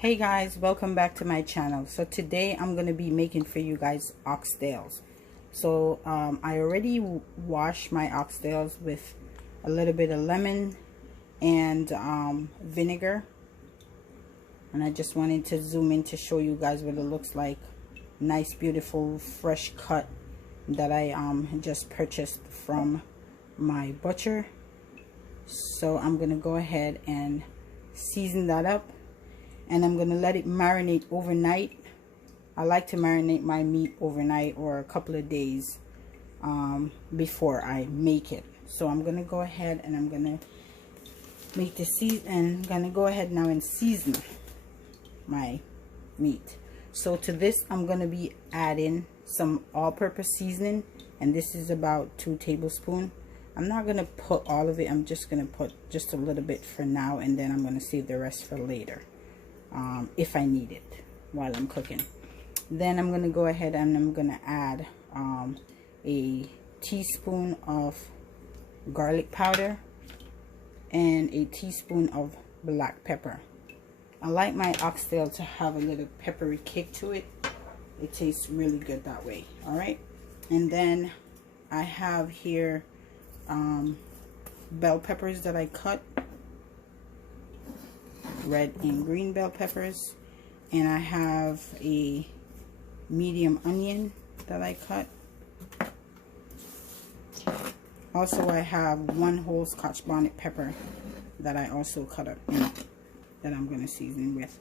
Hey guys, welcome back to my channel. So today I'm going to be making for you guys oxtails. So I already washed my oxtails with a little bit of lemon and vinegar, and I just wanted to zoom in to show you guys what it looks like. Nice, beautiful, fresh cut that I just purchased from my butcher. So I'm going to go ahead and season that up, and I'm gonna let it marinate overnight. I like to marinate my meat overnight or a couple of days before I make it. So I'm gonna go ahead and I'm gonna make the season, and I'm gonna go ahead now and season my meat. So to this I'm gonna be adding some all-purpose seasoning, and this is about 2 tablespoons. I'm not gonna put all of it, I'm just gonna put just a little bit for now, and then I'm gonna save the rest for later. If I need it while I'm cooking. Then I'm gonna go ahead and I'm gonna add a teaspoon of garlic powder and a teaspoon of black pepper. I like my oxtail to have a little peppery kick to it. It tastes really good that way. All right, and then I have here bell peppers that I cut, red and green bell peppers, and I have a medium onion that I cut. Also, I have 1 whole Scotch bonnet pepper that I also cut up that I'm going to season with.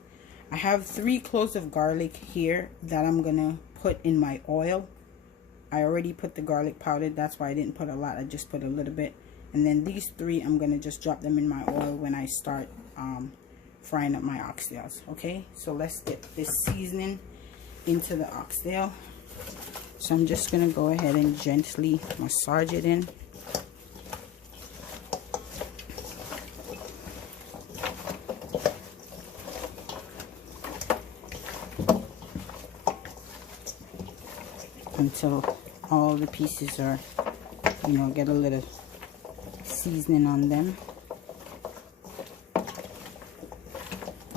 I have 3 cloves of garlic here that I'm going to put in my oil. I already put the garlic powder, that's why I didn't put a lot, I just put a little bit. And then these 3 I'm going to just drop them in my oil when I start frying up my oxtails. Okay, so let's get this seasoning into the oxtail. So I'm just gonna go ahead and gently massage it in. Until all the pieces are, get a little seasoning on them.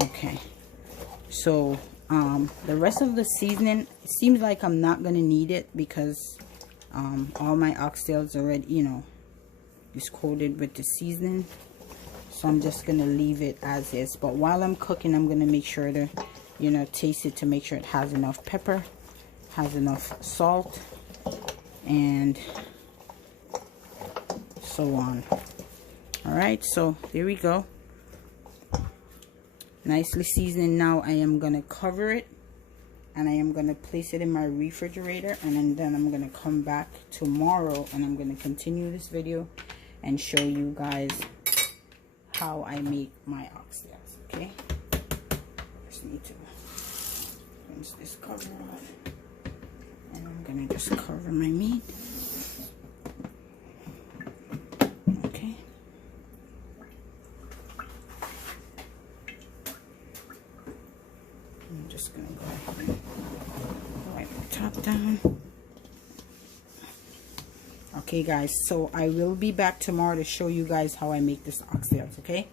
Okay, so the rest of the seasoning, it seems like I'm not gonna need it because all my oxtails already, is coated with the seasoning. So I'm just gonna leave it as is. But while I'm cooking, I'm gonna make sure to, taste it to make sure it has enough pepper, has enough salt, and so on. All right, so here we go. Nicely seasoned. Now I am going to cover it, and I am going to place it in my refrigerator, and then I'm going to come back tomorrow and I'm going to continue this video and show you guys how I make my oxtails. Okay, just need to rinse this cover off, and I'm going to just cover my meat. I'm just gonna go ahead and wipe the top down. Okay guys, so I will be back tomorrow to show you guys how I make this oxtails. Okay,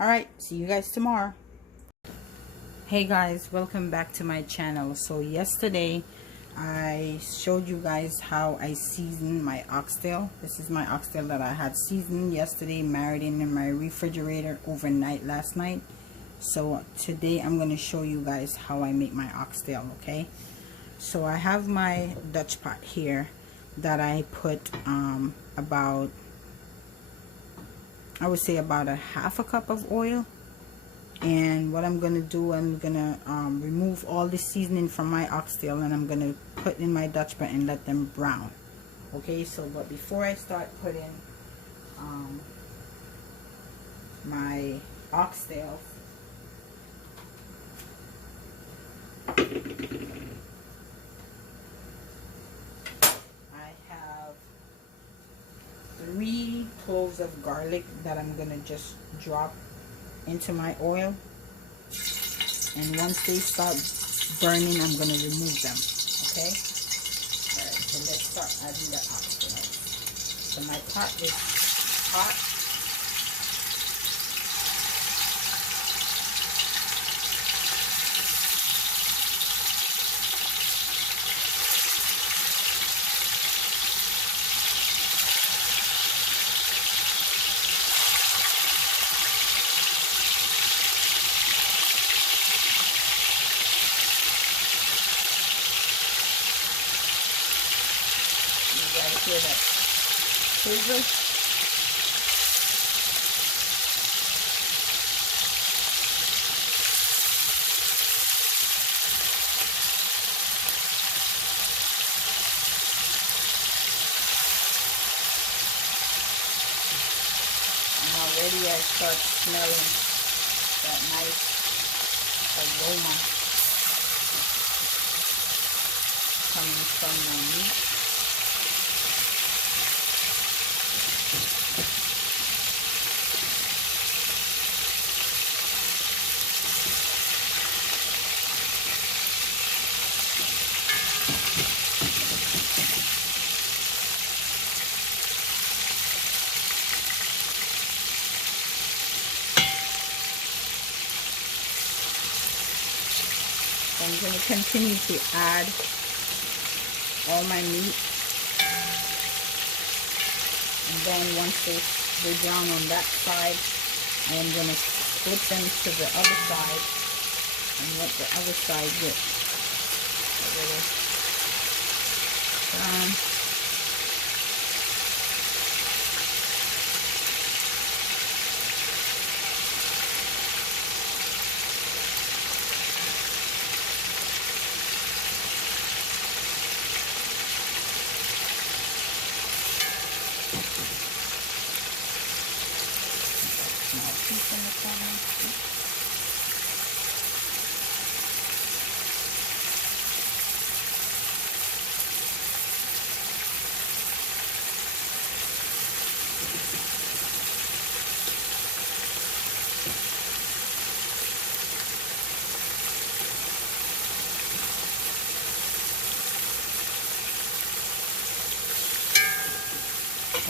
all right, see you guys tomorrow. Hey guys, welcome back to my channel. So yesterday I showed you guys how I seasoned my oxtail. This is my oxtail that I had seasoned yesterday, marinated in my refrigerator overnight last night. So today I'm going to show you guys how I make my oxtail. Okay, so I have my Dutch pot here that I put about, I would say about a half a cup of oil. And what I'm going to do, I'm going to remove all the seasoning from my oxtail, and I'm going to put in my Dutch pot and let them brown. Okay, so but before I start putting my oxtail, I have 3 cloves of garlic that I'm gonna just drop into my oil, and once they start burning, I'm gonna remove them. Okay, all right, so let's start adding the oxtail. So my pot is hot. hear that sizzle. And already I start smelling that nice aroma coming from my meat. I'm going to continue to add all my meat, and then once they brown on that side, I am going to flip them to the other side and let the other side get a little brown.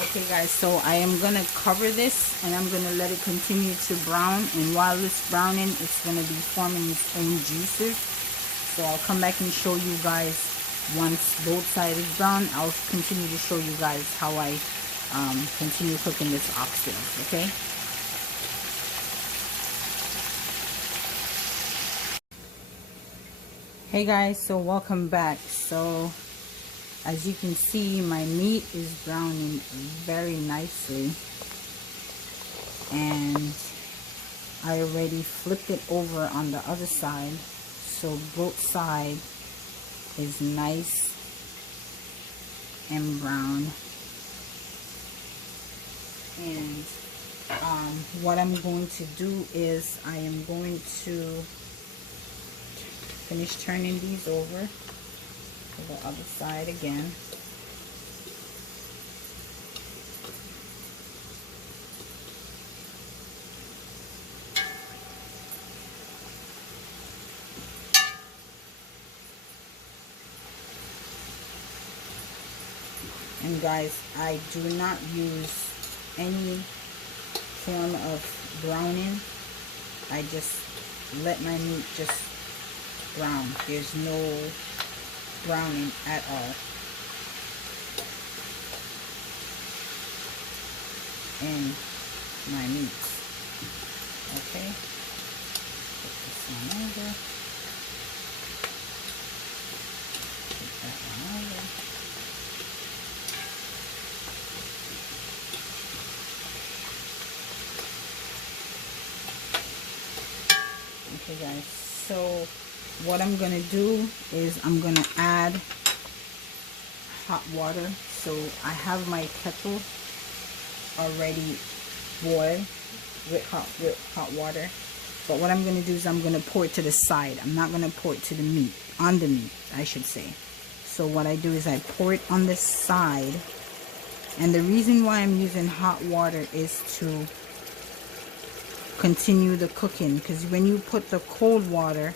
Okay guys, so I am going to cover this and I'm going to let it continue to brown, and while it's browning it's going to be forming its own juices. So I'll come back and show you guys once both sides is brown. I'll continue to show you guys how I continue cooking this oxtail, okay? Hey guys, so welcome back. So as you can see, my meat is browning very nicely, and I already flipped it over on the other side, so both sides is nice and brown. And what I'm going to do is I am going to finish turning these over to the other side again. And guys, I do not use any form of browning. I just let my meat just brown. There's no browning at all in my meats. Okay, put this one over, put that one over. Okay guys, so what I'm gonna do is I'm gonna add hot water. So I have my kettle already boiled with hot water, but what I'm gonna do is I'm gonna pour it to the side. I'm not gonna pour it to the meat, on the meat I should say. So what I do is I pour it on the side, and the reason why I'm using hot water is to continue the cooking, because when you put the cold water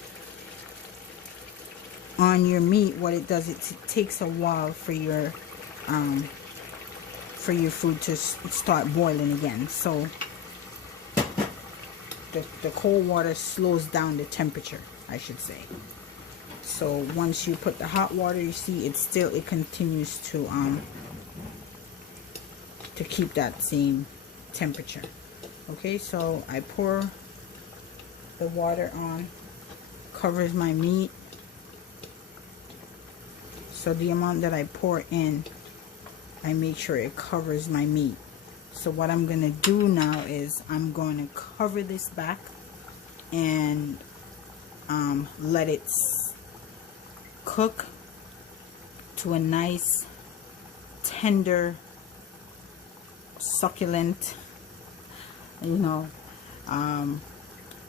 on your meat, what it does, it takes a while for your food to start boiling again. So the cold water slows down the temperature, I should say. So once you put the hot water, you see it continues to keep that same temperature. Okay, so I pour the water on, covers my meat. So the amount that I pour in I make sure it covers my meat. So what I'm gonna do now is I'm going to cover this back and let it cook to a nice tender succulent, you know,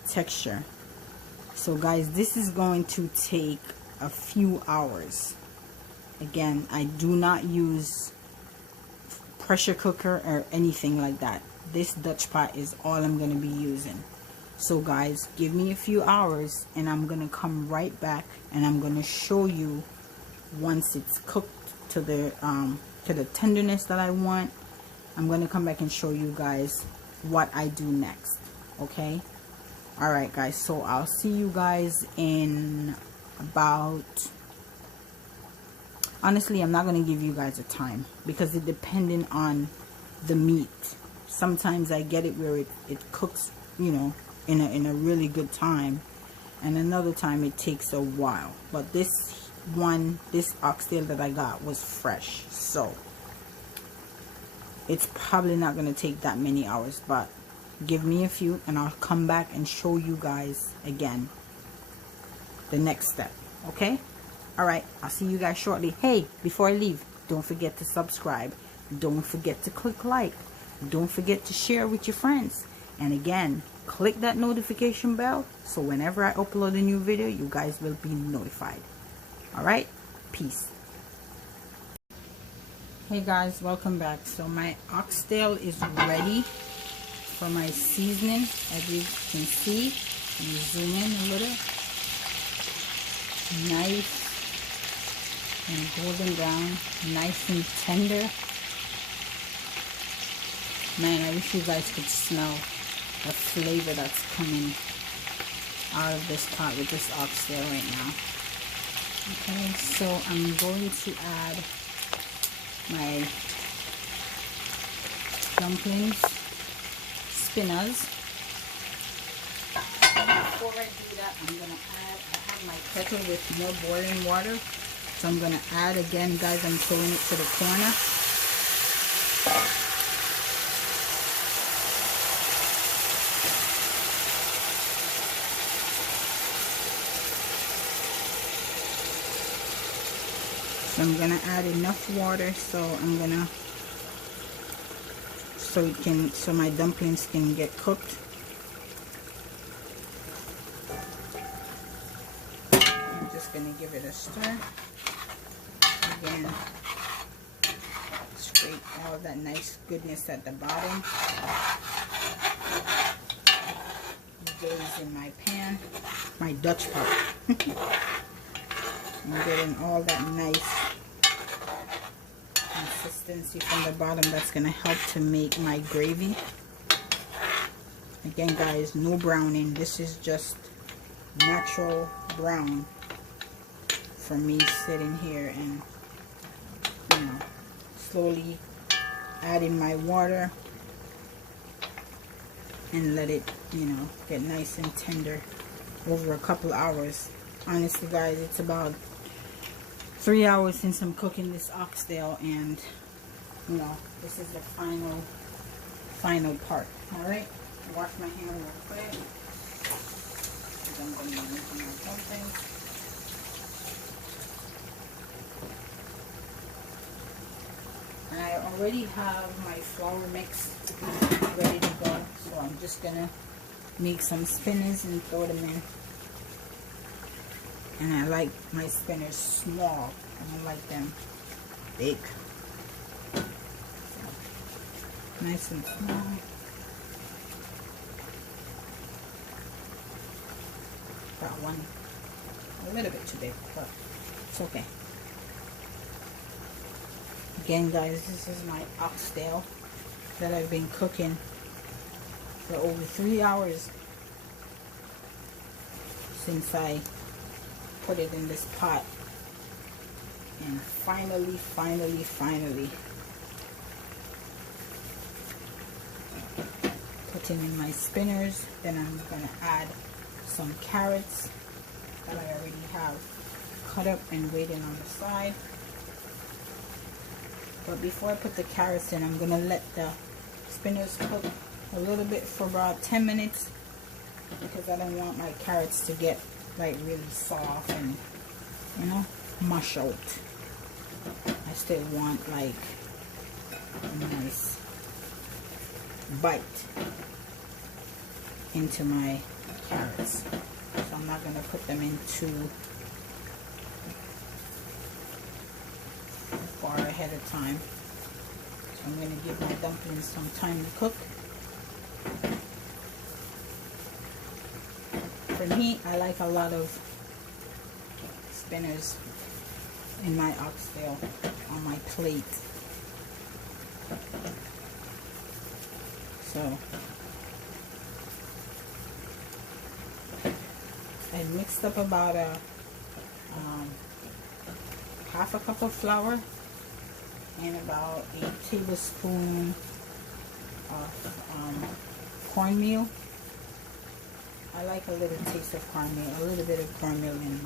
texture. So guys, this is going to take a few hours. Again, I do not use pressure cooker or anything like that. This Dutch pot is all I'm going to be using. So guys, give me a few hours and I'm going to come right back and I'm going to show you once it's cooked to the tenderness that I want. I'm going to come back and show you guys what I do next. Okay? Alright guys, so I'll see you guys in about, honestly, I'm not going to give you guys a time because it depending on the meat. Sometimes I get it where it cooks, you know, in a really good time, and another time it takes a while. But this oxtail that I got was fresh, so it's probably not going to take that many hours, but give me a few and I'll come back and show you guys again the next step. Okay? Alright, I'll see you guys shortly. Hey, before I leave, don't forget to subscribe. Don't forget to click like. Don't forget to share with your friends. And again, click that notification bell so whenever I upload a new video, you guys will be notified. Alright? Peace. Hey guys, welcome back. So my oxtail is ready for my seasoning. As you can see, let me zoom in a little. Nice and golden brown, nice and tender. Man, I wish you guys could smell the flavor that's coming out of this pot with this oxtail right now. Okay, so I'm going to add my dumplings, spinners. Before I do that, I'm going to add, I have my kettle with more boiling water. So I'm going to add again, guys, I'm throwing it to the corner. So I'm going to add enough water so I'm going to, so my dumplings can get cooked. I'm just going to give it a stir. Again, scrape all that nice goodness at the bottom. Goes in my pan, my Dutch pot. I'm getting all that nice consistency from the bottom. That's going to help to make my gravy. Again guys, no browning. This is just natural brown for me sitting here and, you know, slowly adding my water and let it, you know, get nice and tender over a couple hours. Honestly guys, it's about 3 hours since I'm cooking this oxtail, and you know, this is the final part. Alright, wash my hand real quick. I'm going to be making my dumplings. And I already have my flour mix ready to go, so I'm just gonna make some spinners and throw them in. And I like my spinners small. I don't like them big. So, nice and small. Got one a little bit too big, but it's okay. Again guys, this is my oxtail that I've been cooking for over 3 hours since I put it in this pot. And finally putting in my spinners. Then I'm gonna add some carrots that I already have cut up and waiting on the side. But before I put the carrots in, I'm gonna let the spinach cook a little bit for about 10 minutes because I don't want my carrots to get like really soft and, you know, mush out. I still want like a nice bite into my carrots. So I'm not gonna put them in too far ahead of time. So I'm gonna give my dumplings some time to cook. For me, I like a lot of spinners in my oxtail on my plate. So I mixed up about a half a cup of flour and about a tablespoon of cornmeal. I like a little taste of cornmeal, a little bit of cornmeal in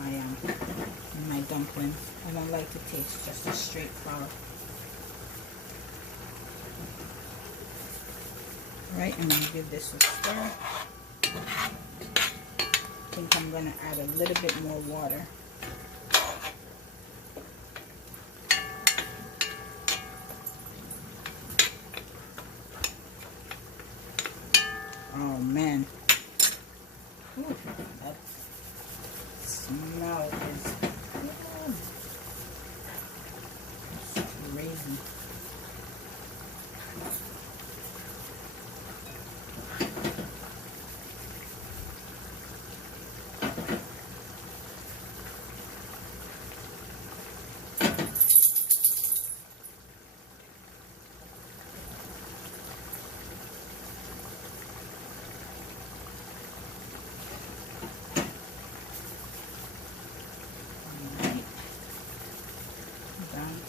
my dumpling. I don't like to taste just a straight flour. Right, I'm going to give this a stir. I think I'm going to add a little bit more water. Oh man. Ooh, that smell is crazy.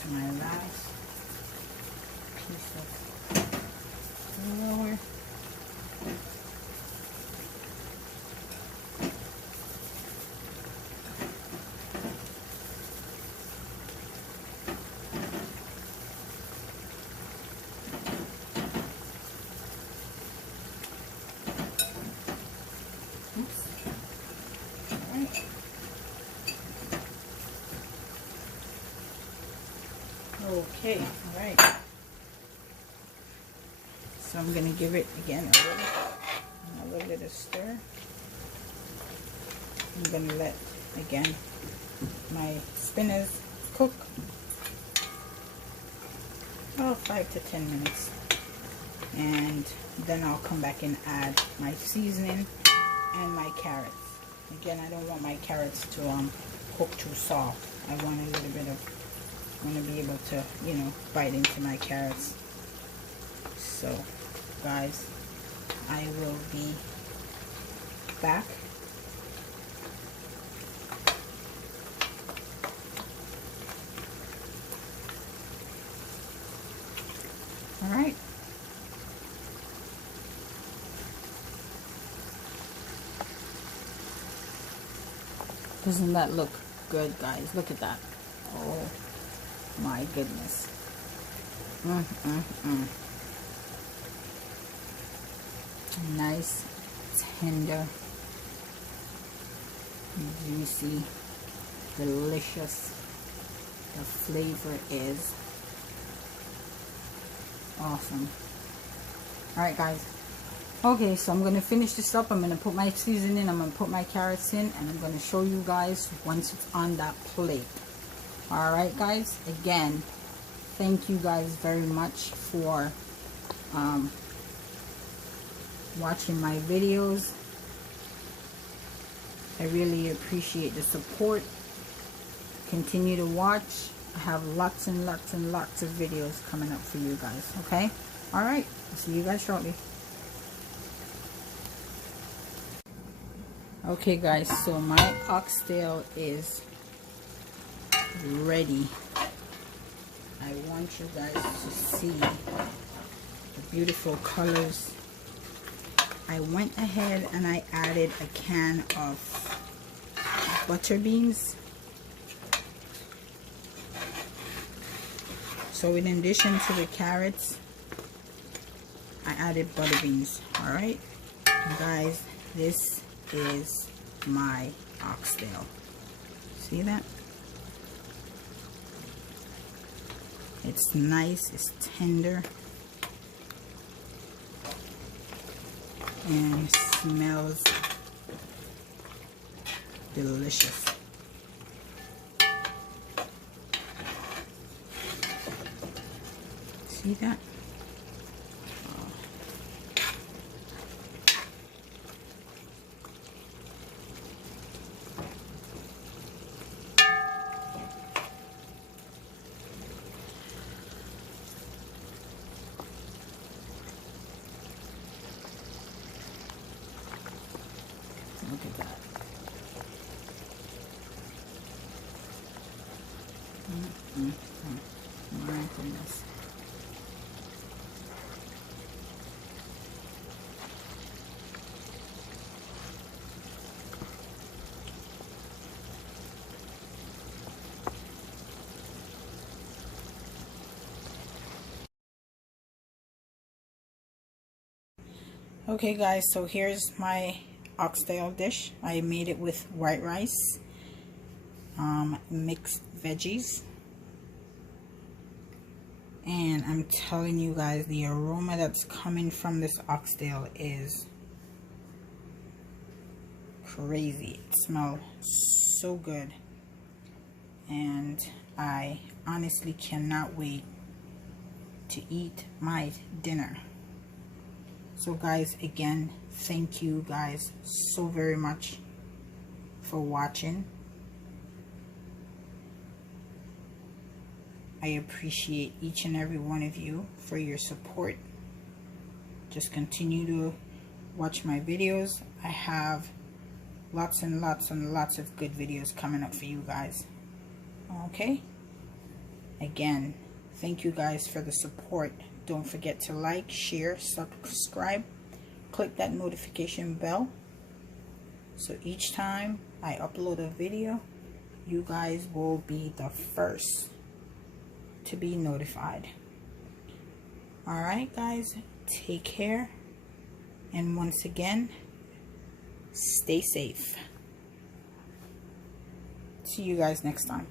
To my last piece of flour. Oops. All right. Okay, all right. So I'm gonna give it again a little bit of stir. I'm gonna let again my spinners cook about 5 to 10 minutes, and then I'll come back and add my seasoning and my carrots. Again, I don't want my carrots to cook too soft. I want a little bit of, I want to be able to, you know, bite into my carrots. So guys, I will be back. All right. Doesn't that look good, guys? Look at that. Oh my goodness. Nice, tender, juicy, delicious. The flavor is awesome. All right, guys. Okay, so I'm going to finish this up. I'm going to put my seasoning, I'm going to put my carrots in, and I'm going to show you guys once it's on that plate. All right, guys. Again, thank you guys very much for watching my videos. I really appreciate the support. Continue to watch. I have lots and lots and lots of videos coming up for you guys. Okay? All right. I'll see you guys shortly. Okay, guys. So my oxtail is ready. I want you guys to see the beautiful colors. I went ahead and I added a can of butter beans. So in addition to the carrots, I added butter beans. All right, guys, this is my oxtail. See that? It's nice, it's tender, and smells delicious. See that? Look at that. My goodness. Okay guys, so here's my oxtail dish. I made it with white rice, mixed veggies, and I'm telling you guys, the aroma that's coming from this oxtail is crazy. It smells so good, and I honestly cannot wait to eat my dinner. So guys, again, thank you guys so very much for watching. I appreciate each and every one of you for your support. Just continue to watch my videos. I have lots and lots and lots of good videos coming up for you guys. Okay? Again, thank you guys for the support. Don't forget to like, share, subscribe, click that notification bell, so each time I upload a video, you guys will be the first to be notified. Alright guys, take care, and once again, stay safe. See you guys next time.